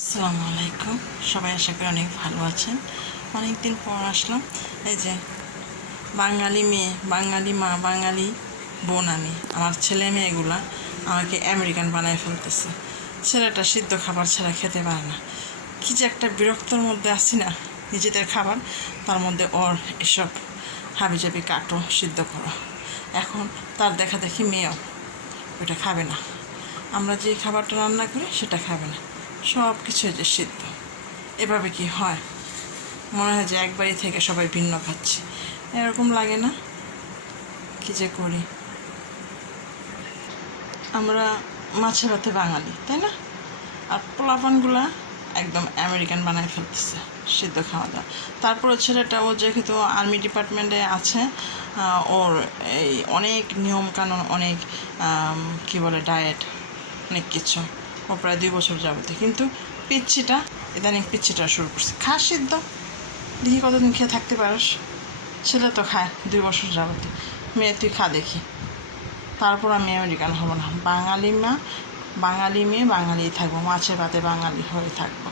আসসালামু আলাইকুম। সবাই আশা করি অনেক ভালো আছেন। অনেক দিন পর আসলাম। এই যে বাঙালি মেয়ে, বাঙালি মা, বাঙালি বোন আমি, আমার ছেলে মেয়েগুলা আমাকে আমেরিকান বানায় ফেলতেছে। ছেলেটা সিদ্ধ খাবার ছাড়া খেতে পারে না। কী যে একটা বিরক্তর মধ্যে আছি না, নিজেদের খাবার, তার মধ্যে ওর এসব হাবিজাবি কাটো সিদ্ধ করো। এখন তার দেখা দেখি মেয়েও ওটা খাবে না। আমরা যে খাবারটা রান্না করি, সেটা খাবে না। সব কিছু যে সিদ্ধ। এভাবে কি হয়? মনে হয় যে একবারই থেকে সবাই ভিন্ন খাচ্ছি। এরকম লাগে না? কি যে করি? আমরা মাছে ভাতে বাঙালি, তাই না? আর পোলাপানগুলা একদম আমেরিকান বানায় ফেলতেছে সিদ্ধ খাওয়া দাওয়া। তারপরে ছেলেটা, ও যেহেতু আর্মি ডিপার্টমেন্টে আছে ওর এই অনেক নিয়মকানুন, অনেক কি বলে, ডায়েট, অনেক কিছু। প্রায় দুই বছর যাবতে। কিন্তু পিচ্ছিটা, ইদানিং পিচ্ছিটা শুরু করছে। খা সিদ্ধ, দেখি কতদিন খেয়ে থাকতে পারস। ছেলে তো খায় দুই বছর যাবতে। মেয়ে, তুই খা দেখি। তারপর আমি আমেরিকান হব না। বাঙালি মা, বাঙালি মেয়ে বাঙালি থাকব। মাছে ভাতে বাঙালি হয়ে থাকব।